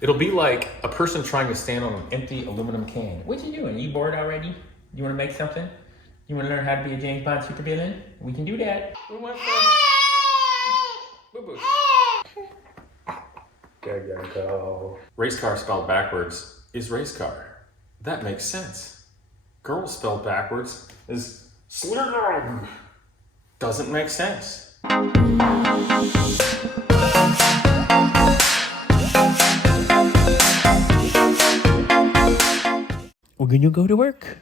It'll be like a person trying to stand on an empty aluminum can. What you doing? You bored already? You want to make something? You want to learn how to be a James Bond supervillain? We can do that. Boo-boo. There you go. Race car spelled backwards is race car. That makes sense. Girl spelled backwards is slurm. Doesn't make sense. We're gonna go to work.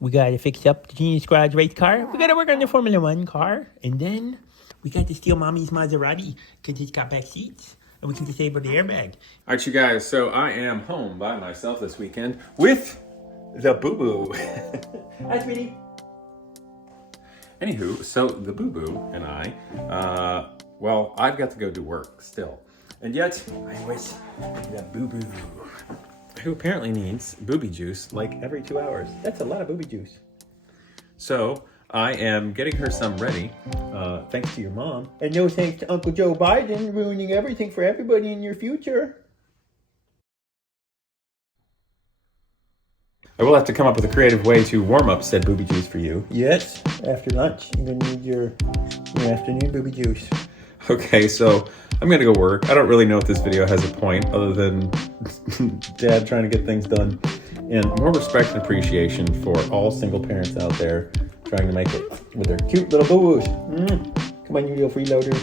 We gotta fix up the Genius Garage race car. We gotta work on the Formula One car. And then we got to steal Mommy's Maserati because it's got back seats. And we can disable the airbag. All right, you guys, so I am home by myself this weekend with the boo-boo. Hi, sweetie. Anywho, so the boo-boo and I, well, I've got to go do work still. And yet, I'm with the boo-boo, who apparently needs booby juice like every 2 hours. That's a lot of booby juice. So I am getting her some ready, thanks to your mom. And no thanks to Uncle Joe Biden ruining everything for everybody in your future. I will have to come up with a creative way to warm up said booby juice for you. Yes, after lunch, you're gonna need your afternoon booby juice. Okay, so I'm gonna go work. I don't really know if this video has a point other than Dad trying to get things done. And more respect and appreciation for all single parents out there trying to make it with their cute little boo-boos. Come on, you little freeloader.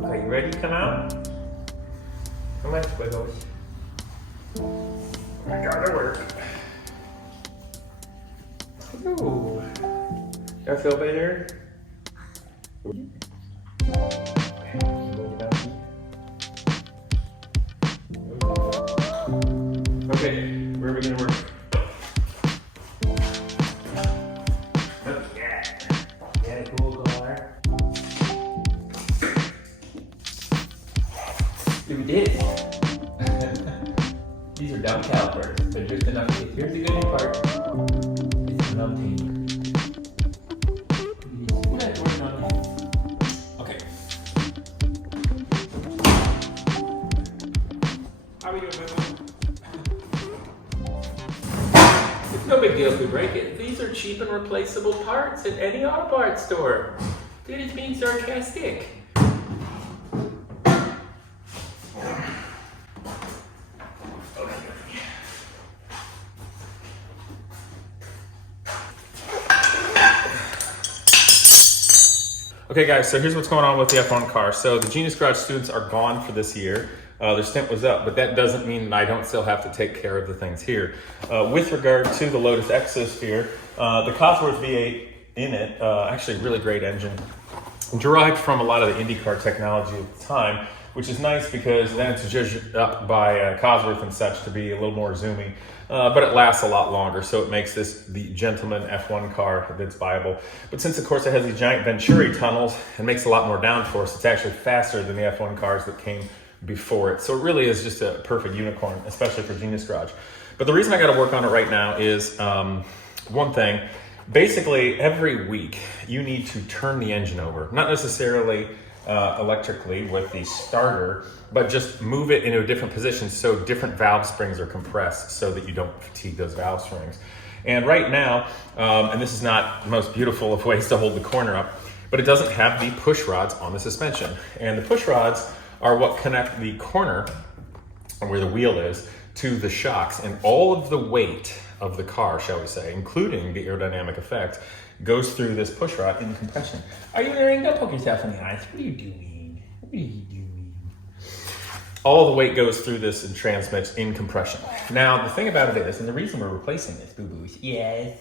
Are you ready to come out? Come on, squiggles. I gotta work. Ooh. Do I feel better? Okay, where are we gonna work? Yeah, cool car. We did. These are dumb calipers. They're just enough to get. Here's the good news part. It's melting. Okay. How are we doing, boo-boo? It's no big deal if we break it. These are cheap and replaceable parts at any auto parts store. Dude is being sarcastic. Okay guys, so here's what's going on with the F1 car. So the Genius Garage students are gone for this year. Their stint was up, but that doesn't mean that I don't still have to take care of the things here. With regard to the Lotus Exosphere, the Cosworth V8 in it, actually a really great engine, derived from a lot of the IndyCar technology at the time, which is nice because then it's judged up by Cosworth and such to be a little more zoomy. But it lasts a lot longer, so it makes this the gentleman F1 car that's viable. But since, of course, it has these giant Venturi tunnels and makes a lot more downforce, it's actually faster than the F1 cars that came before it. So it really is just a perfect unicorn, especially for Genius Garage. But the reason I got to work on it right now is one thing. Basically, every week, you need to turn the engine over. Not necessarily electrically with the starter, but just move it into a different position so different valve springs are compressed so that you don't fatigue those valve springs. And right now, and this is not the most beautiful of ways to hold the corner up, but it doesn't have the push rods on the suspension. And the push rods are what connect the corner, where the wheel is, to the shocks. And all of the weight of the car, shall we say, including the aerodynamic effect, goes through this push rod in compression. Are you wearing? Don't poke yourself in the eyes. What are you doing? What are you doing? All the weight goes through this and transmits in compression. Now, the thing about it is, and the reason we're replacing this, boo-boos, Yes.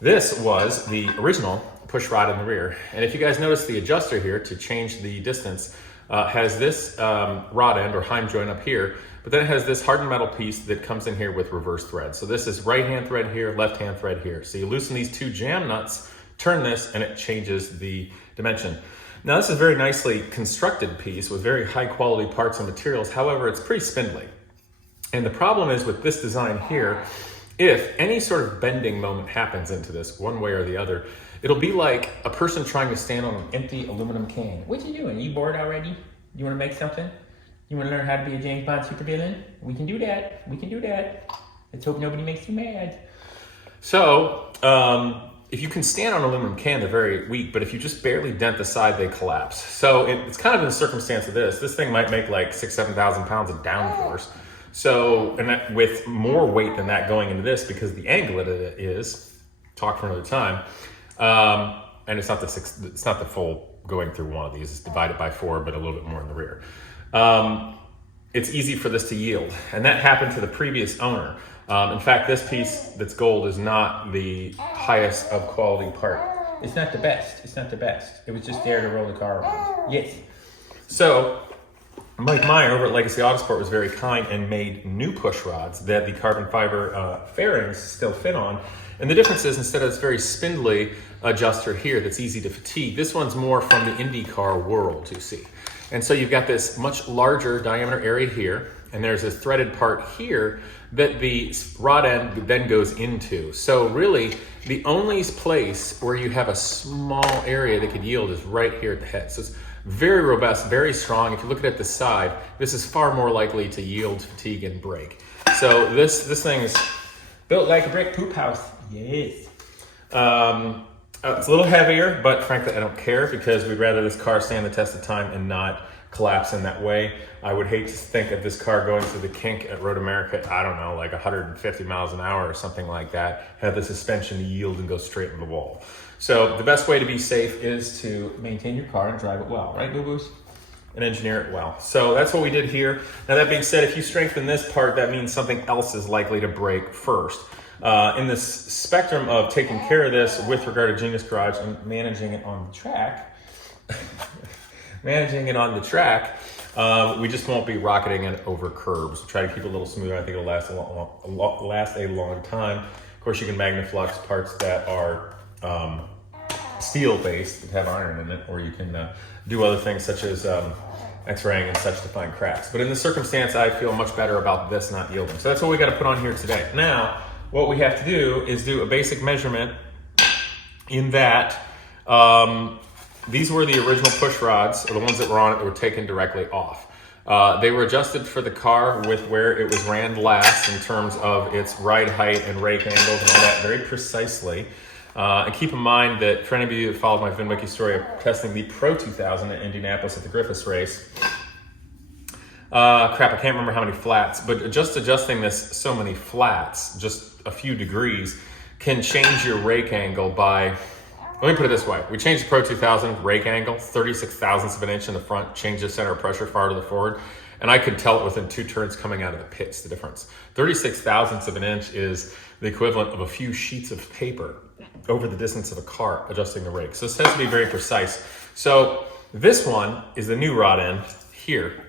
this was the original push rod in the rear. And if you guys notice the adjuster here to change the distance has this rod end or Heim joint up here, but then it has this hardened metal piece that comes in here with reverse thread. So this is right hand thread here, left hand thread here. So you loosen these two jam nuts, turn this, and it changes the dimension. Now this is a very nicely constructed piece with very high quality parts and materials. However, it's pretty spindly. And the problem is with this design here, if any sort of bending moment happens into this one way or the other, it'll be like a person trying to stand on an empty aluminum can. What you doing? Are you bored already? You want to make something? You want to learn how to be a James Bond supervillain? We can do that. We can do that. Let's hope nobody makes you mad. So, if you can stand on an aluminum can, they're very weak, but if you just barely dent the side, they collapse. So it's kind of in the circumstance of this. This thing might make like 6,000 to 7,000 pounds of downforce. So, and that, with more weight than that going into this, because the angle it is, talk for another time, and it's not the full going through one of these, it's divided by 4, but a little bit more in the rear. It's easy for this to yield, and that happened to the previous owner. In fact, this piece that's gold is not the highest of quality part. It's not the best, it's not the best. It was just there to roll the car around. Yes. So, Mike Meyer over at Legacy Autosport was very kind and made new push rods that the carbon fiber fairings still fit on. And the difference is, instead of this very spindly adjuster here that's easy to fatigue, this one's more from the IndyCar world, you see. And so you've got this much larger diameter area here, and there's a threaded part here that the rod end then goes into. So really, the only place where you have a small area that could yield is right here at the head. So it's very robust, very strong. If you look at it the side, this is far more likely to yield, fatigue, and break. So this thing is built like a brick poop house. Yes. It's a little heavier, but frankly, I don't care, because we'd rather this car stand the test of time and not collapse in that way. I would hate to think of this car going through the kink at Road America, I don't know, like 150 miles an hour or something like that, have the suspension yield and go straight into the wall. So the best way to be safe is to maintain your car and drive it well, right, boo-boos? And engineer it well. So that's what we did here. Now that being said, if you strengthen this part, that means something else is likely to break first. In this spectrum of taking care of this with regard to Genius Garage and managing it on the track, we just won't be rocketing it over curbs. We'll try to keep it a little smoother. I think it'll last a long time. Of course, you can Magnaflux parts that are steel-based that have iron in it, or you can do other things such as X-raying and such to find cracks. But in this circumstance, I feel much better about this not yielding. So that's what we got to put on here today. Now, what we have to do is do a basic measurement in that these were the original push rods, or the ones that were on it that were taken directly off. They were adjusted for the car with where it was ran last in terms of its ride height and rake angles and all that very precisely. And keep in mind that for any of you that followed my VinWiki story of testing the Pro 2000 at Indianapolis at the Griffiths race, crap, I can't remember how many flats, but just adjusting this so many flats, just a few degrees, can change your rake angle by, let me put it this way. We changed the Pro 2000 rake angle, 36 thousandths of an inch in the front, changed the center of pressure far to the forward, and I could tell it within 2 turns coming out of the pits, the difference. 36 thousandths of an inch is the equivalent of a few sheets of paper over the distance of a car adjusting the rake. So this has to be very precise. So this one is the new rod end here.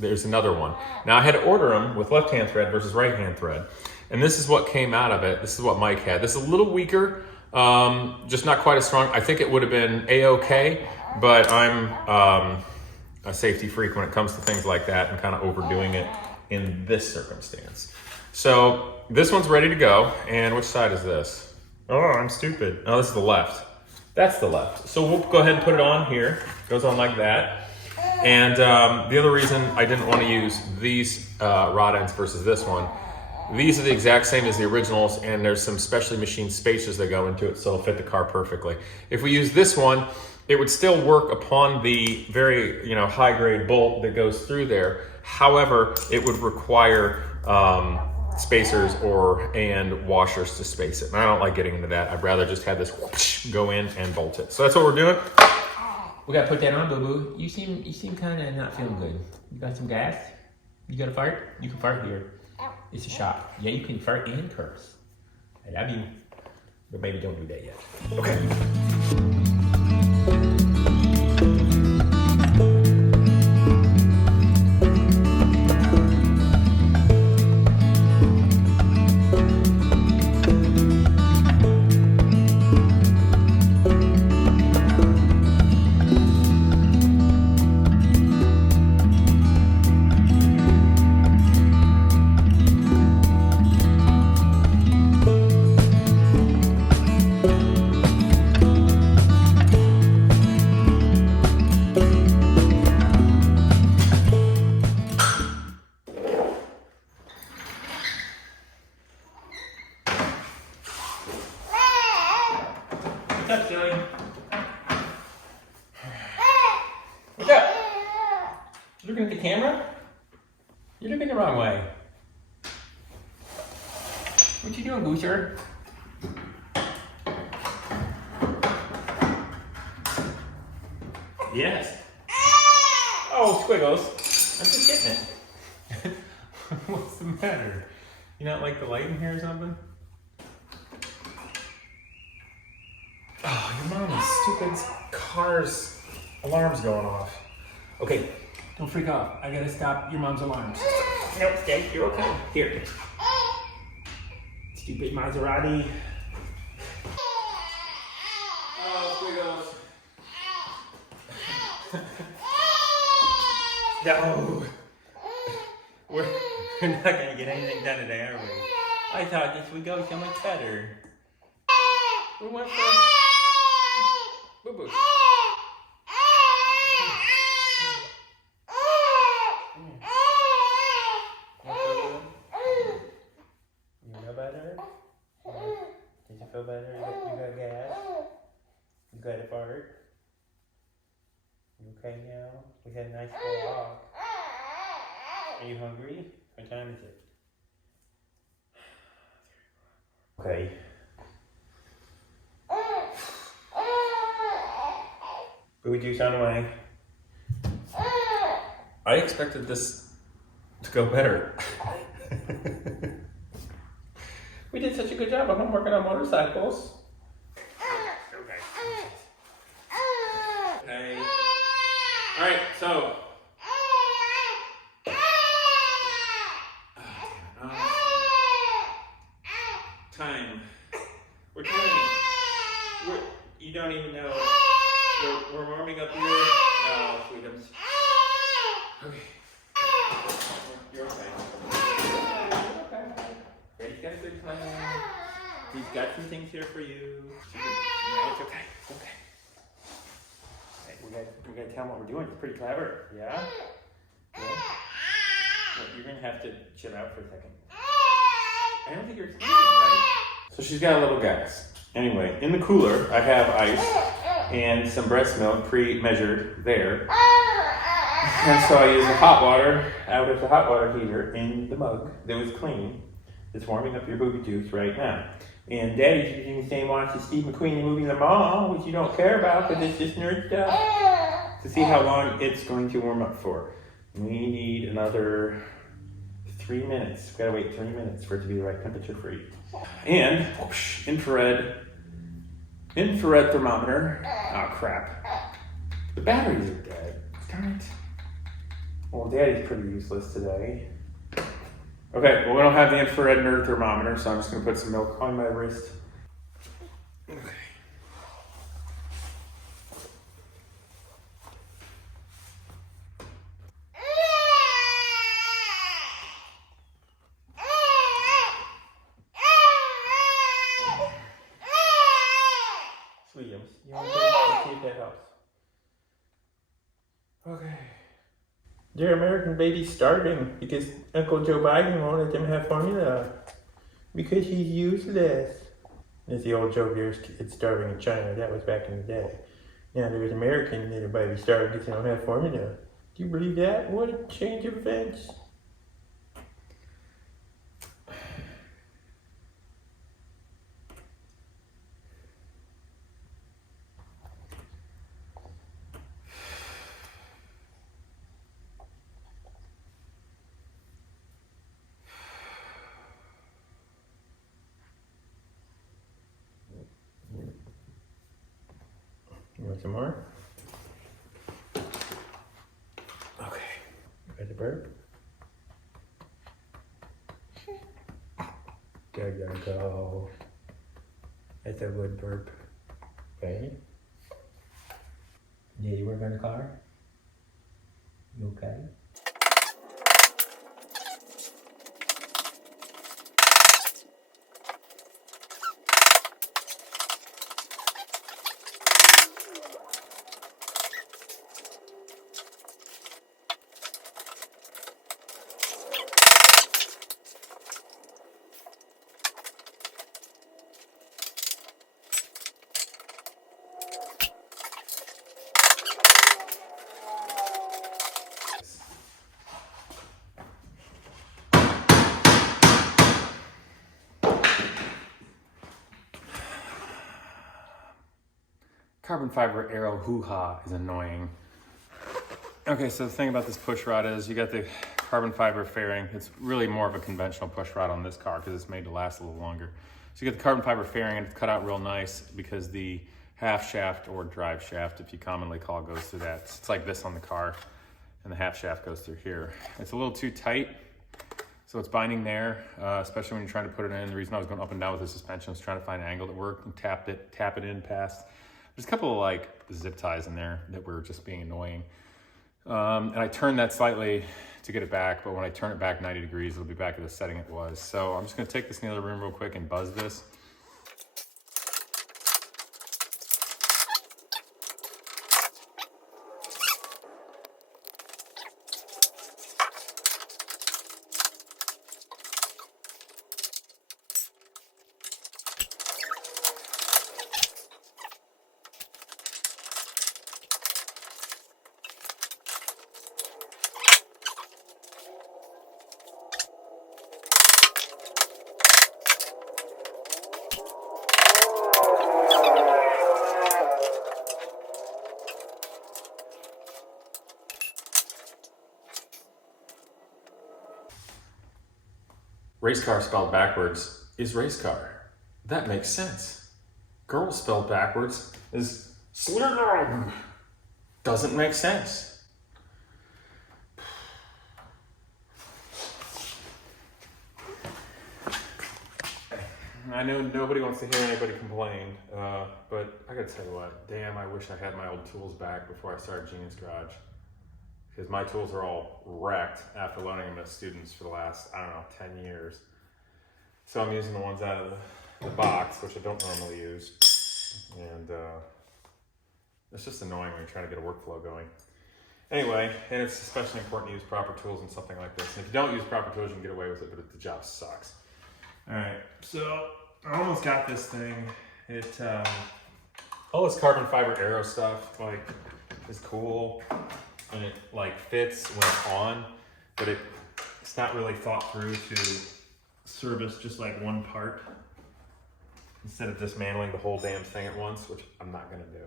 There's another one. Now I had to order them with left-hand thread versus right-hand thread. And this is what came out of it. This is what Mike had. This is a little weaker, just not quite as strong. I think it would have been A-okay, but I'm a safety freak when it comes to things like that and kind of overdoing it in this circumstance. So this one's ready to go. And which side is this? Oh, I'm stupid. Oh, this is the left. That's the left. So we'll go ahead and put it on here. It goes on like that. And the other reason I didn't want to use these rod ends versus this one, these are the exact same as the originals, and there's some specially machined spacers that go into it, so it'll fit the car perfectly. If we use this one, it would still work upon the very high-grade bolt that goes through there. However, it would require spacers and washers to space it. And I don't like getting into that. I'd rather just have this whoosh, go in and bolt it. So that's what we're doing. We gotta put that on, boo-boo. You seem kind of not feeling good. You got some gas? You got a fart? You can fart here. It's a shop. Yeah, you can fart and curse. I love you. But maybe don't do that yet. Okay. You're looking the wrong way. What you doing, Gooser? Yes. Oh, squiggles. I'm just getting it. What's the matter? You not like the light in here or something? Oh, your mom's stupid car's alarm's going off. Okay, don't freak out. I gotta stop your mom's alarms. No, stay. You're okay. Here. Stupid Maserati. Oh, squiggles. No. We're not gonna get anything done today, are we? I thought this would go so much better. We went for boo-boo. You feel better? Did you feel better? You got gas? You got a fart? You okay now? We had a nice walk. Are you hungry? What time is it? Okay. Booby juice on the way. I expected this to go better. We did such a good job of homeworking on motorcycles. Okay. All right, so. Time. We're timing. You don't even know. We're warming up here. Oh, sweetums. Okay. You're okay. Daddy's got a good plan. He's got some things here for you. No, it's okay. It's okay. Hey, we gotta tell him what we're doing. It's pretty clever. Yeah? Yeah? Well, you're gonna have to chill out for a second. I don't think you're explaining it right. So she's got a little gas. Anyway, in the cooler, I have ice and some breast milk pre-measured there. And so I use the hot water out of the hot water heater in the mug that was clean. It's warming up your booby juice right now. And Daddy's using the same watch as Steve McQueen movie The Mall, which you don't care about because it's just nerd stuff. To see how long it's going to warm up for. We need another 3 minutes. We gotta wait 3 minutes for it to be the right temperature for you. And whoosh, infrared thermometer. Oh crap. The batteries are dead. Darn it. Well, Daddy's pretty useless today. Okay, well we don't have the infrared nerd thermometer, so I'm just gonna put some milk on my wrist. Okay. Williams, you want to see if that helps? Okay. Their American baby's starving because Uncle Joe Biden won't let them have formula because he's useless. There's the old joke, there's kids starving in China. That was back in the day. Now there's American little baby starving because they don't have formula. Do you believe that? What a change of events. You want some more? Okay. Got the burp? There you go. That's a good burp. Okay. Did you work on the car? You okay? carbon fiber aero hoo-ha is annoying. Okay, so the thing about this push rod is you got the carbon fiber fairing. It's really more of a conventional push rod on this car because it's made to last a little longer. So you get the carbon fiber fairing and it's cut out real nice because the half shaft or drive shaft, if you commonly call it, goes through that. It's like this on the car and the half shaft goes through here. It's a little too tight, so it's binding there, especially when you're trying to put it in. The reason I was going up and down with the suspension was trying to find an angle that worked and tap it in past. There's a couple of like zip ties in there that were just being annoying. And I turned that slightly to get it back, but when I turn it back 90 degrees, it'll be back at the setting it was. So I'm just gonna take this in the other room real quick and buzz this. Race car spelled backwards is race car. That makes sense. Girl spelled backwards is slurm. Doesn't make sense. I know nobody wants to hear anybody complain, but I gotta tell you what, damn, I wish I had my old tools back before I started Genius Garage. Because my tools are all wrecked after loaning them to students for the last, I don't know, 10 years. So I'm using the ones out of the box, which I don't normally use. And it's just annoying when you're trying to get a workflow going. Anyway, and it's especially important to use proper tools in something like this. And if you don't use proper tools, you can get away with it, but the job sucks. All right, so I almost got this thing. All this carbon fiber aero stuff, like, is cool. And it like fits when it's on, but it's not really thought through to service just like one part instead of dismantling the whole damn thing at once, which I'm not gonna do.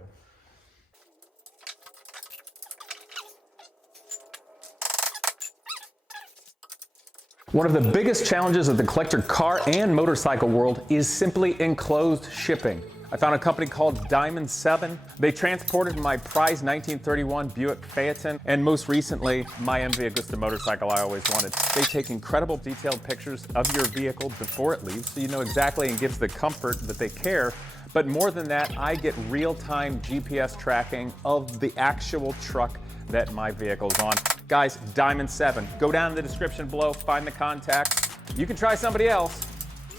One of the biggest challenges of the collector car and motorcycle world is simply enclosed shipping. I found a company called Diamond 7. They transported my prized 1931 Buick Phaeton, and most recently, my MV Agusta motorcycle I always wanted. They take incredible detailed pictures of your vehicle before it leaves, so you know exactly and gives the comfort that they care. But more than that, I get real-time GPS tracking of the actual truck that my vehicle is on. Guys, Diamond 7. Go down in the description below, find the contacts. You can try somebody else,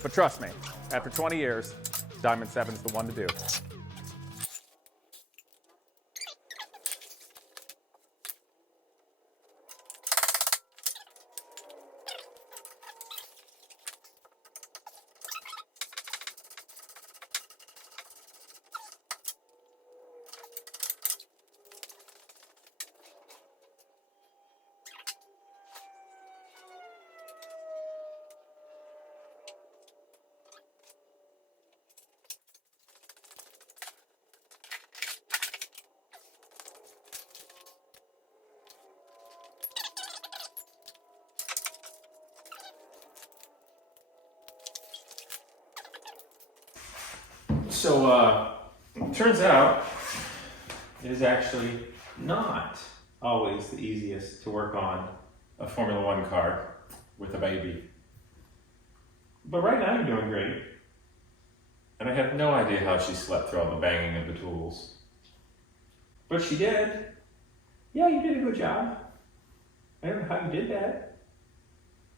but trust me, after 20 years, Diamond 7 is the one to do. So, it turns out it is actually not always the easiest to work on a Formula One car with a baby. But right now you're doing great. And I have no idea how she slept through all the banging of the tools. But she did. Yeah, you did a good job. I don't know how you did that.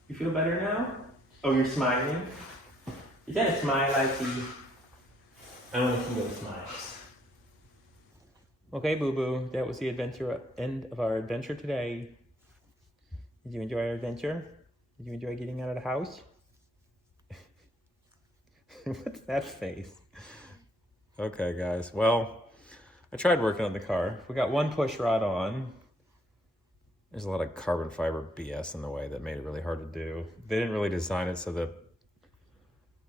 You feel better now? Oh, you're smiling? Is that a smile I see? I don't know if you know smiles. Okay, boo-boo, that was the end of our adventure today. Did you enjoy our adventure? Did you enjoy getting out of the house? What's that face? Okay, guys. Well, I tried working on the car. We got one push rod on. There's a lot of carbon fiber BS in the way that made it really hard to do. They didn't really design it so the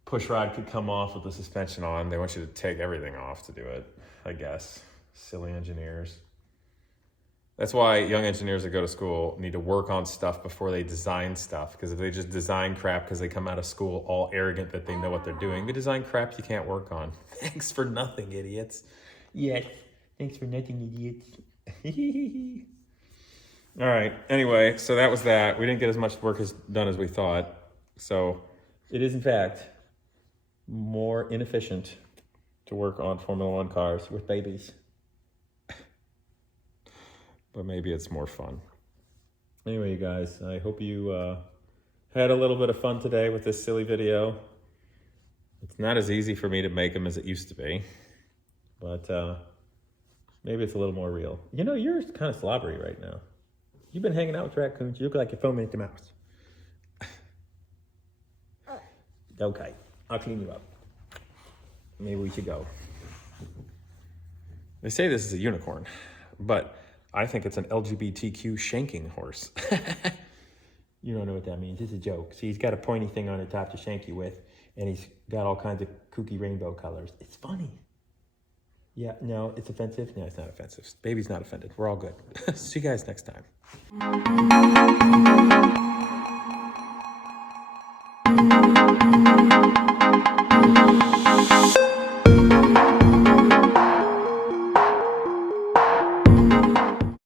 push rod could come off with the suspension on. They want you to take everything off to do it, I guess. Silly engineers. That's why young engineers that go to school need to work on stuff before they design stuff. Because if they just design crap because they come out of school all arrogant that they know what they're doing, they design crap you can't work on. Thanks for nothing, idiots. Yes. Thanks for nothing, idiots. All right. Anyway, so that was that. We didn't get as much work done as we thought. So it is, in fact, more inefficient to work on Formula One cars with babies. But maybe it's more fun. Anyway, you guys, I hope you had a little bit of fun today with this silly video. It's not as easy for me to make them as it used to be. But maybe it's a little more real. You know, you're kind of slobbery right now. You've been hanging out with raccoons. You look like you're foaming at the mouth. Okay, I'll clean you up. Maybe we should go. They say this is a unicorn, but I think it's an LGBTQ shanking horse. You don't know what that means. It's a joke. See, he's got a pointy thing on the top to shank you with, and he's got all kinds of kooky rainbow colors. It's funny. Yeah, no, it's offensive. No, it's not offensive. Baby's not offended. We're all good. See you guys next time.